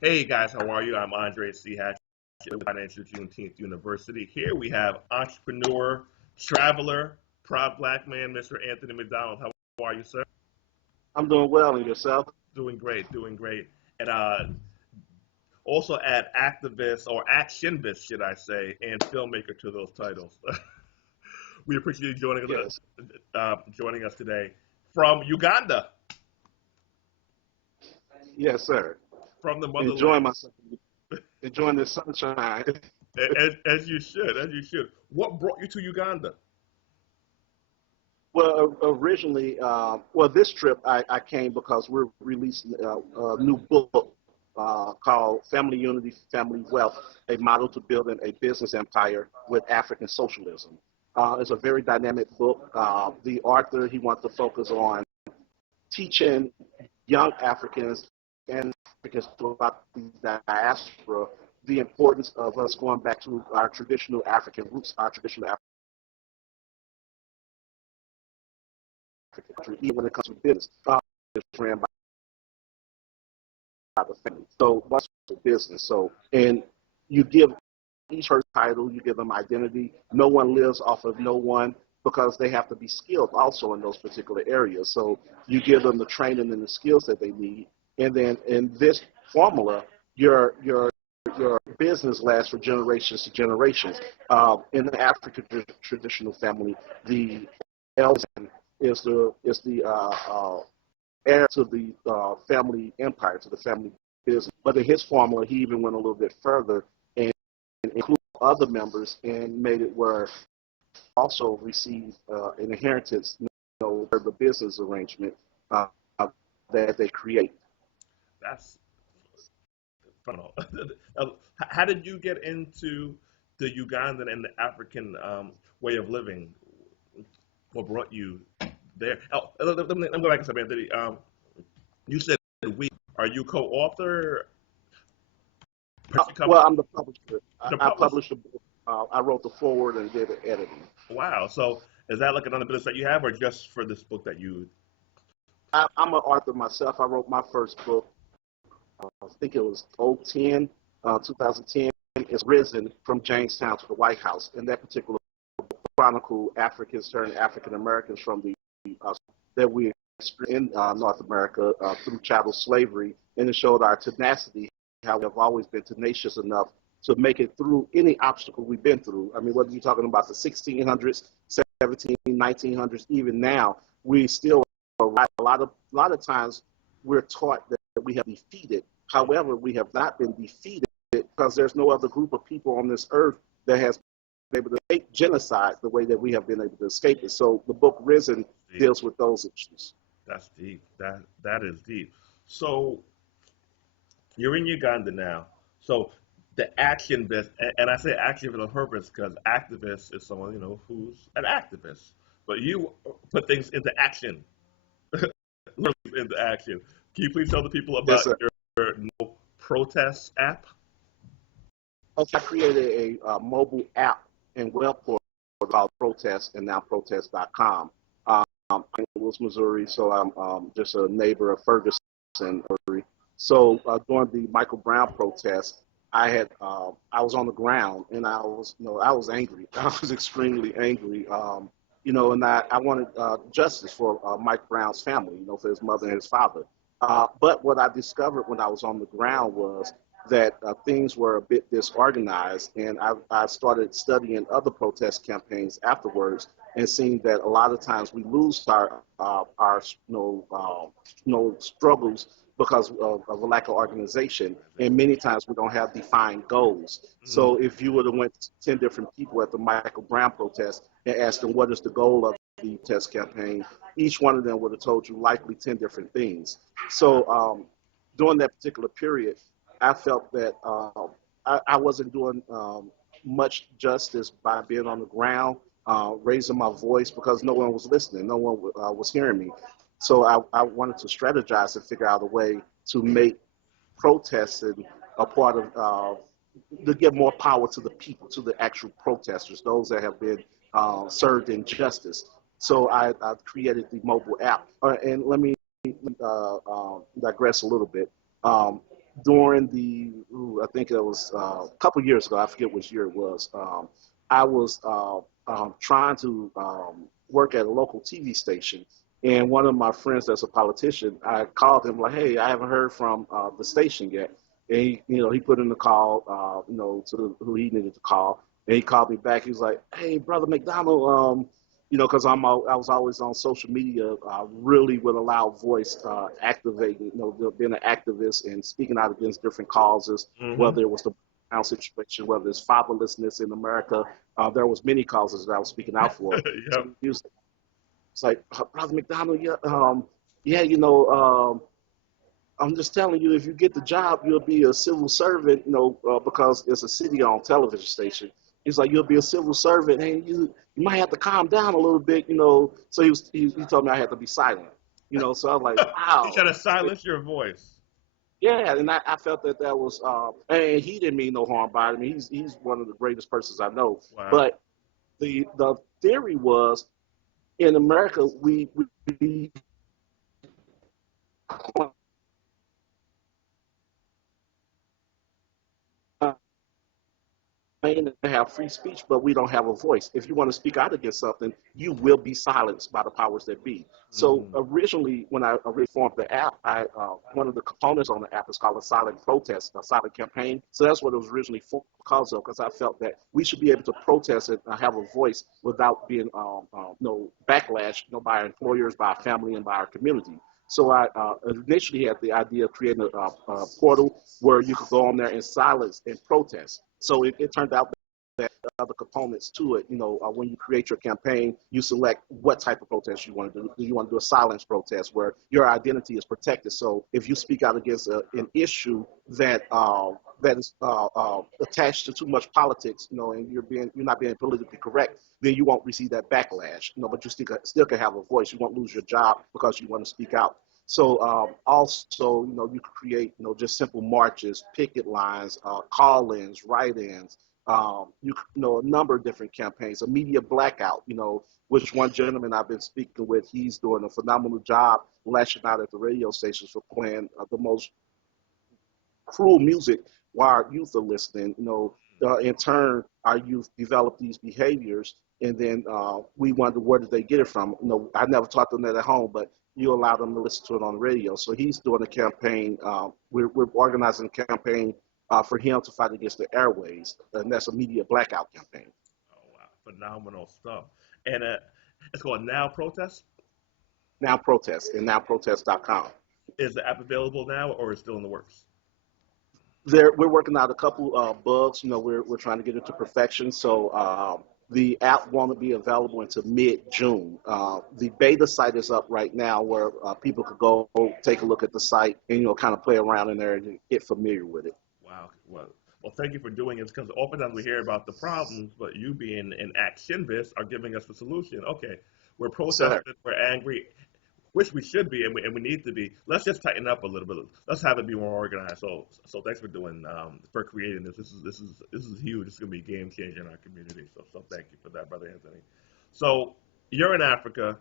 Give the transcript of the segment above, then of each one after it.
Hey guys, how are you? I'm Andre C. Hatch with Financial Juneteenth University. Here we have entrepreneur, traveler, proud black man, Mr. Anthony McDonald. How are you, sir? I'm doing well, and yourself? Doing great, doing great. And also add activist or actionist, should I say, and filmmaker to those titles. We appreciate you Yes, joining us today from Uganda, yes, sir. from the Enjoying motherland, myself, enjoying the sunshine. as you should, as you should. What brought you to Uganda? Well, originally, this trip I came because we're releasing a new book called Family Unity, Family Wealth, a model to building a business empire with African socialism. It's a very dynamic book. The author, he wants to focus on teaching young Africans and Africans throughout the diaspora the importance of us going back to our traditional African roots, our traditional African culture, even when it comes to business. It's ran by the family. So what's the business? So and you give each person title, you give them identity. No one lives off of no one because they have to be skilled also in those particular areas. So you give them the training and the skills that they need, and then in this formula, your business lasts for generations to generations. In the African traditional family, the eldest is the heir to the family empire, to the family business. But in his formula, he even went a little bit further and included other members and made it where also receive an inheritance, the business arrangement uh, that they create. That's phenomenal. How did you get into the Ugandan and the African way of living? What brought you there? Oh, let me go back a second, Anthony. You said we. Are you co-author? Person Well, company? I'm the publisher. I, The I publisher? published the book. I wrote the foreword and did the editing. Wow. So is that like another business that you have, or just for this book that you? I'm an author myself. I wrote my first book. I think it was 2010. It's Risen from Jamestown to the White House. And that particular chronicle Africans turned African Americans from the that we experienced in North America through chattel slavery, and it showed our tenacity, how we have always been tenacious enough to make it through any obstacle we've been through. I mean, whether you're talking about the 1600s, 17, 1900s, even now, we still arrive. A lot of times we're taught that we have defeated. However, we have not been defeated because there's no other group of people on this earth that has been able to escape genocide the way that we have been able to escape it. So the book Risen Deep. deals with those issues. That's deep. That is deep. So you're in Uganda now. So the action bit, and I say action for the purpose because activist is someone who's an activist, but you put things into action, into action. Can you please tell the people Yes, about sir. your no protest app? Okay, I created a mobile app and web portal called Protest and now protest.com. I'm in Louis, Missouri, so I'm just a neighbor of Ferguson, Missouri. So during the Michael Brown protest, I was on the ground and I was angry. I was extremely angry. And I wanted justice for Mike Brown's family, for his mother and his father. But what I discovered when I was on the ground was that things were a bit disorganized, and I started studying other protest campaigns afterwards, and seeing that a lot of times we lose our struggles because of a lack of organization, and many times we don't have defined goals. Mm, So if you would have went to 10 different people at the Michael Brown protest and asked them what is the goal of the test campaign, each one of them would have told you likely 10 different things. So during that particular period, I felt that I wasn't doing much justice by being on the ground, raising my voice because no one was listening, no one was hearing me. So I wanted to strategize and figure out a way to make protesting a part of to give more power to the people, to the actual protesters, those that have been served injustice. So I created the mobile app. And let me digress a little bit. Um, during I think it was a couple years ago. I forget which year it was. I was trying to work at a local TV station, and one of my friends that's a politician, I called him like, "Hey, I haven't heard from the station yet." And he put in the call, to who he needed to call, and he called me back. He was like, "Hey, brother McDonald, because I was always on social media, really with a loud voice, activating, being an activist and speaking out against different causes, Hmm. whether it was the Brown situation, whether it's fatherlessness in America. There was many causes that I was speaking out for. So Yep. he was it's like, Brother McDonald, yeah, yeah, I'm just telling you, if you get the job, you'll be a civil servant, because it's a city-owned television station. He's like, you'll be a civil servant, and you might have to calm down a little bit. So he told me I had to be silent. So I was like, He wow. trying to silence your voice. Yeah, and I felt that was, and he didn't mean no harm by it. I mean, he's one of the greatest persons I know. Wow. But the theory was in America we claim to have free speech, but we don't have a voice. If you want to speak out against something, you will be silenced by the powers that be. So Hmm. originally, when I reformed the app, one of the components on the app is called a silent protest, a silent campaign. So that's what it was originally for, because of, because I felt that we should be able to protest and have a voice without being backlash, by our employers, by our family, and by our community. So I initially had the idea of creating a portal where you could go on there and silence and protest. So it turned out that other components to it. When you create your campaign, you select what type of protest you want to do. Do you want to do a silence protest where your identity is protected? So if you speak out against an issue that is attached to too much politics, and you're not being politically correct, then you won't receive that backlash. But you still can have a voice. You won't lose your job because you want to speak out. So also, you could create, just simple marches, picket lines, call-ins, write-ins, a number of different campaigns, a media blackout, which one gentleman I've been speaking with, he's doing a phenomenal job lashing out at the radio stations for playing the most cruel music while our youth are listening. In turn, our youth develop these behaviors, and then we wonder where did they get it from. I never taught them that at home, but you allow them to listen to it on the radio. So he's doing a campaign. We're organizing a campaign for him to fight against the airways, and that's a media blackout campaign. Oh wow, phenomenal stuff. And it's called Now Protest. Now Protest and nowprotest.com. Is the app available now, or is it still in the works? We're working out a couple bugs. We're trying to get it to perfection. So the app won't be available until mid-June. The beta site is up right now, where people could go take a look at the site and kind of play around in there and get familiar with it. Wow. Well, thank you for doing it, because oftentimes we hear about the problems, but you being an actionist are giving us the solution. Okay, we're Sir, protesting, we're angry, which we should be, and we need to be. Let's just tighten up a little bit. Let's have it be more organized. So thanks for doing for creating this. This is huge. This is gonna be a game changer in our community. So thank you for that, brother Anthony. So you're in Africa.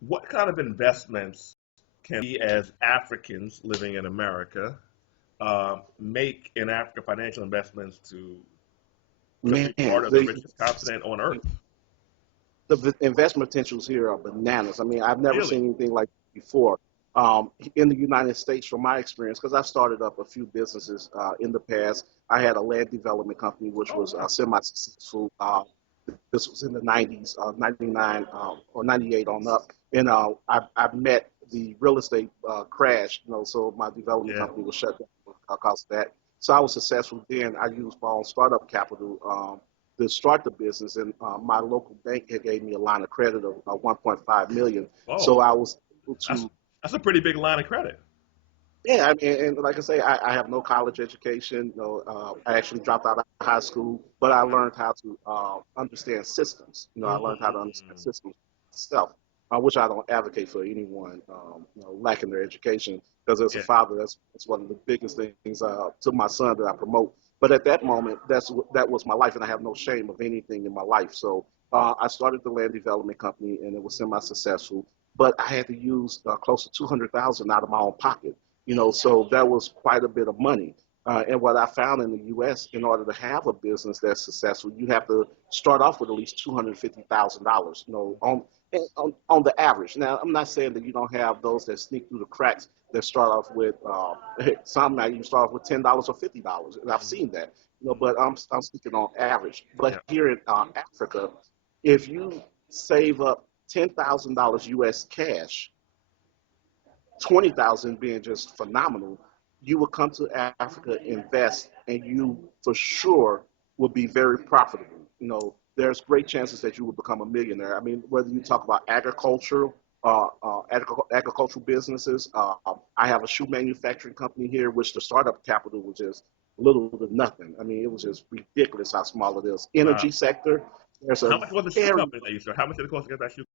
What kind of investments can we as Africans living in America make in Africa, financial investments to man, be part of the richest continent on earth? the investment potentials here are bananas. I mean, I've never Really? seen anything like this before. In the United States, from my experience, because I've started up a few businesses in the past. I had a land development company which Oh was wow. semi-successful. This was in the 90s, 99 or 98 on up. And I've met the real estate crash, so my development Yeah. company was shut down because of that. So I was successful then. I used my own startup capital to start the business, and my local bank had gave me a line of credit of 1.5 million. Whoa. So I was able That's to, that's a pretty big line of credit. yeah, I mean, and like I say, I have no college education. I actually dropped out of high school, but I learned how to understand systems. I learned how to understand Mm, systems myself, which I don't advocate for anyone lacking their education. Because as a yeah. father, that's one of the biggest things to my son that I promote. But at that moment, that was my life, and I have no shame of anything in my life. So I started the land development company, and it was semi-successful. But I had to use close to 200,000 out of my own pocket. So that was quite a bit of money. And what I found in the U.S., in order to have a business that's successful, you have to start off with at least $250,000, on the average. Now, I'm not saying that you don't have those that sneak through the cracks that start off with some might even start off with $10 or $50, and I've seen that. But I'm speaking on average. But Yeah. here in Africa, if you save up $10,000 U.S. cash, 20,000 being just phenomenal, you will come to Africa, invest, and you for sure will be very profitable. There's great chances that you will become a millionaire. I mean, whether you talk about agricultural businesses, I have a shoe manufacturing company here, which the startup capital was just little to nothing. I mean, it was just ridiculous how small it is. Wow. Energy sector, there's How a much was the shoe very company that you started? How much did it cost to get that shoe?